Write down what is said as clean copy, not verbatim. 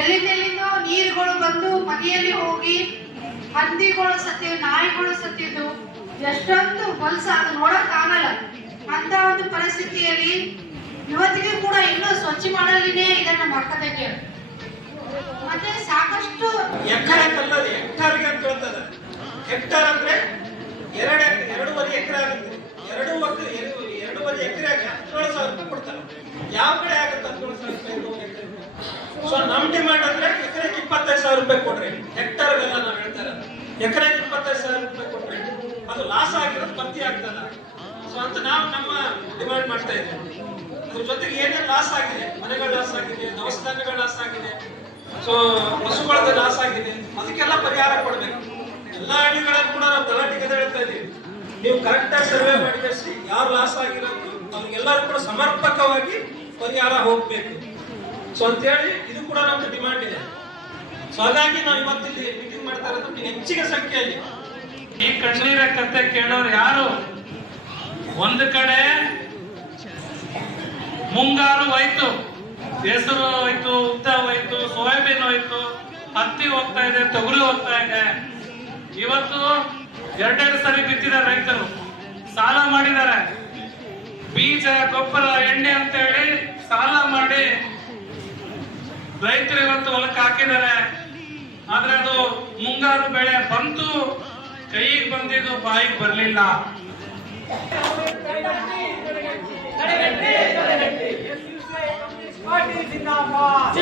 ಎಲ್ಲಿಂದೆಲ್ಲಿಂದೋ ನೀರುಗಳು ಬಂದು ಮನೆಯಲ್ಲಿ ಹೋಗಿ ಹಂದಿಗಳು ಸತ್ತಿದ್ದು, ನಾಯಿಗಳು ಸತ್ತಿದ್ದು, ಎಷ್ಟೊಂದು ಹೊಲಸ ಅದು ನೋಡಕ್ ಆಗಲ್ಲ. ಅಂತ ಒಂದು ಪರಿಸ್ಥಿತಿಯಲ್ಲಿ ಇವತ್ತಿಗೆ ಕೂಡ ಇನ್ನೂ ಸ್ವಚ್ಛ ಮಾಡಲಿನೇ ಇದೆ ನಮ್ಮ ಅಕ್ಕದಕ್ಕೆ. ಮತ್ತೆ ಸಾಕಷ್ಟು ಹೆಕ್ಟಾರ್ ಅಂತ ಹೇಳ್ತದೆ. ಹೆಕ್ಟಾರ್ ಅಂದ್ರೆ 2.5 ಎಕರೆ ಆಗುತ್ತೆ. 2.5 ಎಕರೆಗೆ 17,000 ರೂಪಾಯಿ ಕೊಡ್ತಾರೆ. ಯಾವ ಕಡೆ ಆಗುತ್ತೆ 17,000 ರೂಪಾಯಿ? ಸೊ ನಮ್ ಡಿಮಾಂಡ್ ಅಂದ್ರೆ ಎಕರೆಗೆ 25,000 ರೂಪಾಯಿ ಕೊಡ್ರಿ. ಹೆಕ್ಟಾರ್ ಎಲ್ಲ ನಾವು ಹೇಳ್ತಾರೆ, ಎಕರೆಗೆ 25,000 ರೂಪಾಯಿ ಕೊಟ್ರೆ ಅದು ಲಾಸ್ ಆಗಿರೋದು ಭರ್ತಿ ಆಗ್ತದ. ಸೊ ಅಂತ ನಾವು ನಮ್ಮ ಡಿಮಾಂಡ್ ಮಾಡ್ತಾ ಇದ್ದೇವೆ. ಅದ್ರ ಜೊತೆಗೆ ಏನೇನು ಲಾಸ್ ಆಗಿದೆ, ಮನೆಗಳು ಲಾಸ್ ಆಗಿದೆ, ದವಸಧಾನ್ಯಗಳು ಲಾಸ್ ಆಗಿದೆ, ಸೊ ಹಸುಗಳದ್ದು ಲಾಸ್ ಆಗಿದೆ, ಅದಕ್ಕೆಲ್ಲ ಪರಿಹಾರ ಕೊಡ್ಬೇಕು. ಎಲ್ಲಾ ಹಳ್ಳಿಗಳಲ್ಲಿ ಕೂಡ ನಾವು ತಲಾಟಿಗೆ ಹೇಳ್ತಾ ಇದೀವಿ, ನೀವು ಕರೆಕ್ಟ್ ಆಗಿ ಸರ್ವೆ ಮಾಡಿ ಯಾರು ಲಾಸ್ ಆಗಿರೋದು ಅವ್ರಿಗೆಲ್ಲರೂ ಕೂಡ ಸಮರ್ಪಕವಾಗಿ ಪರಿಹಾರ ಹೋಗ್ಬೇಕು. ಸೊ ಅಂತೇಳಿ ಇದು ಕೂಡ ನಮ್ದು ಡಿಮಾಂಡ್ ಇದೆ. ಸೊ ಹಾಗಾಗಿ ನಾವು ಇವತ್ತಿಲ್ಲಿ ಮೀಟಿಂಗ್ ಮಾಡ್ತಾ ಇರೋದು ಹೆಚ್ಚಿನ ಸಂಖ್ಯೆಯಲ್ಲಿ. ಈ ಕಣ್ಣೀರ ಕತೆ ಕೇಳೋರು ಯಾರು? ಒಂದು ಕಡೆ ಮುಂಗಾರು ಹೋಯ್ತು, ಹೆಸರು ಹೋಯ್ತು, ಉದ್ದ ಹೋಯ್ತು, ಸೋಯಾಬೀನ್ ಹೋಯ್ತು, ಹತ್ತಿ ಹೋಗ್ತಾ ಇದೆ, ತೊಗರಿ ಹೋಗ್ತಾ ಇದೆ. ಇವತ್ತು 2 ಸರಿ ಬಿತ್ತಿದ್ದಾರೆ ರೈತರು, ಸಾಲ ಮಾಡಿದ್ದಾರೆ. ಬೀಜ, ಗೊಬ್ಬರ, ಎಣ್ಣೆ ಅಂತ ಹೇಳಿ ಸಾಲ ಮಾಡಿ ರೈತರು ಇವತ್ತು ಹೊಲಕ್ಕೆ ಹಾಕಿದ್ದಾರೆ. ಆದ್ರೆ ಅದು ಮುಂಗಾರು ಬೆಳೆ ಬಂತು, ಕೈಗೆ ಬಂದಿದ್ದು ಬಾಯಿಗೆ ಬರ್ಲಿಲ್ಲ. ಜಿಂದಾಬಾದ್